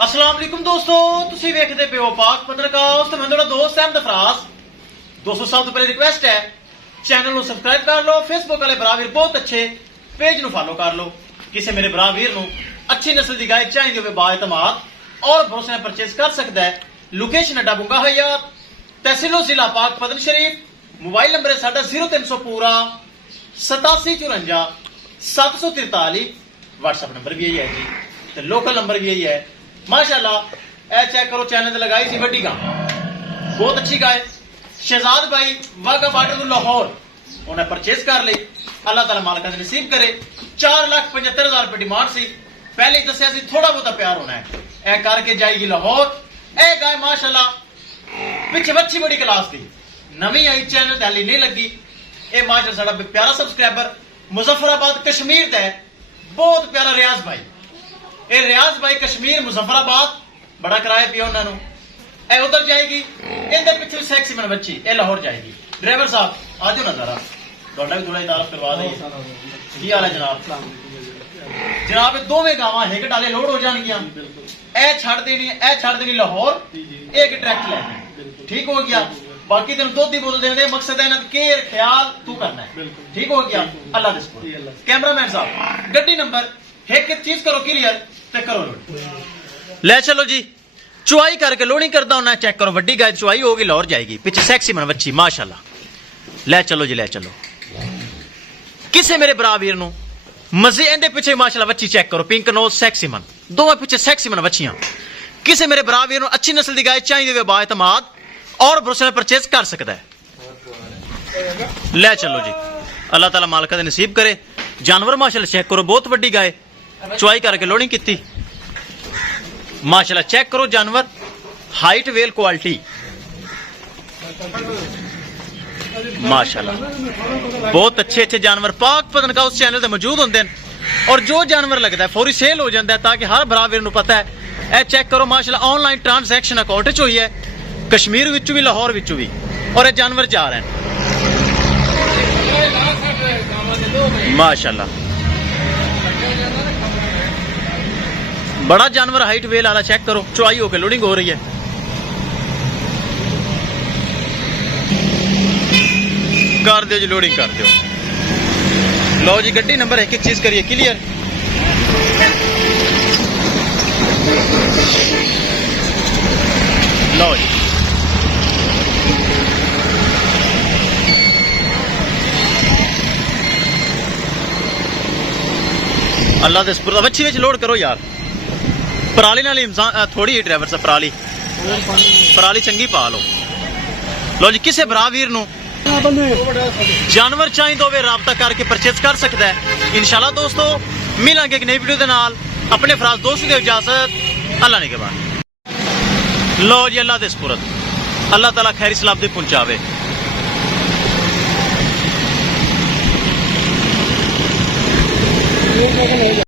अस्सलाम वालेकुम दोस्तों, तुसी वेखदे पे हो पाक पत्रकास्ट। मैं थोड़ा दोस्त अहमद फराज। दोस्तों सब तो पहले रिक्वेस्ट है चैनल को सब्सक्राइब कर लो, फेसबुक वाले भरा वीर बहुत अच्छे पेज नु फॉलो कर लो। किसी मेरे भरा वीर नु अच्छी नस्ल की गाय चाहिए हो बाएतमाद और भरोसे में परचेज कर सकता है। लोकेशन अड्डा बुंगा हयात, तहसीलो जिला पाक पतन शरीफ। मोबाइल नंबर है साडा 0300 पूरा 8754 743। व्हाट्सएप नंबर भी यही है जी, तो लोकल नंबर भी यही है। माशाल्लाह ए चेक करो, चैनल लगाई थी वड्डी गाय, बहुत अच्छी गाय। शहजाद भाई वाघा बार्डर तो लाहौर उन्हें परचेज कर ली। अल्लाह ताला मालिक ने नसीब करे। 4,75,000 रुपए डिमांड सी। पहले ही दसिया सी थोड़ा बहुत प्यार होना है, ए करके जाएगी लाहौर। ए गाय माशाल्लाह पिछे बच्ची बड़ी क्लास की नवी आई, चैनल हाली नहीं लगी। ए माशाल्लाह साडा प्यारा सब्सक्राइबर मुजफ्फराबाद कश्मीर दा है, बहुत प्यारा रियाज भाई। ए रियाज भाई कश्मीर मुजफ्फराबाद बड़ा किराया पिया उन्होंने। ए उधर जाएगी, इधर पिछले सैक्सी मन बच्ची ए लाहौर जाएगी। ड्राइवर साहब आ जाओ ना जरा, थोड़ा भी थोड़ा तारफ करवा दें। की हाल है जनाब? जनाब दोवें गावां एक डाले लोड हो जाएंगियां। ए छड़ देनी लाहौर, एक ट्रैक्ट लेना, ठीक हो गया। बाकी तेन दुध की बोतल देने मकसद है ना केयर ख्याल तू करना है, ठीक हो गया। अल्लाह दे सुपुर्द। कैमरामैन साहब गड्डी नंबर एक चीज करो क्लियर ते करो लोड। ले चलो जी, चुआई करके लोडिंग करदा होना। चेक करो वड्डी गाय चुआई होगी, लाहौर जाएगी। पीछे सैक्सी मन बच्ची माशाल्लाह। ले चलो जी, ले चलो। किसे मेरे भरा वीर नु मजे एंदे पीछे माशाल्लाह बच्ची चेक करो, पिंक नोज सैक्सी मन, दोवें पीछे सैक्सी मन बच्चियां। किसे मेरे भरा वीर नु अच्छी नस्ल की गाय चाहिए बाएतमाद और भरोसे में परचेज कर सकता है। ले चलो जी, अल्लाह ताला मालिक दे नसीब करे। जानवर माशाल्लाह चेक करो, बहुत वड्डी गाय, चुआई करके लोडिंग की माशाल्लाह। चेक करो जानवर, हाइट वेल क्वालिटी माशाल्लाह, बहुत अच्छे अच्छे जानवर पाक पतन का उस चैनल से मौजूद होंगे। और जो जानवर लगता है फौरी सेल हो जाता है, ताकि हर भरा वीर नूं पता है। ए चेक करो माशाल्लाह, ऑनलाइन ट्रांसैक्शन अकाउंट च हुई है, कश्मीर विचों भी लाहौर विचों भी, और ये जानवर जा रहे हैं माशाल्लाह। बड़ा जानवर हाइट वेल वाला, चेक करो चुआई होकर लोडिंग हो रही है। कर दो जी, लोडिंग कर दो। लो जी, गड्डी नंबर एक चीज करिए क्लियर। लो जी, अल्लाह दे सुपुर्द। बच्ची विच लोड करो यार। पराली नाल थोड़ी ही ड्राइवर साहब, पराली चंगी पा लो। लो जी, किसे भरा वीर नूं जानवर चाहिए तो वे राबता करके परचेज कर सकता है। इंशाल्लाह दोस्तों मिलांगे एक नई वीडियो के नाल। अपने फराज दोस्तों की इजाजत, अल्लाह ने के बाद। लो जी, अल्लाह दे सुपुर्द। अल्लाह ताला खैर सलामती पहुंचावे।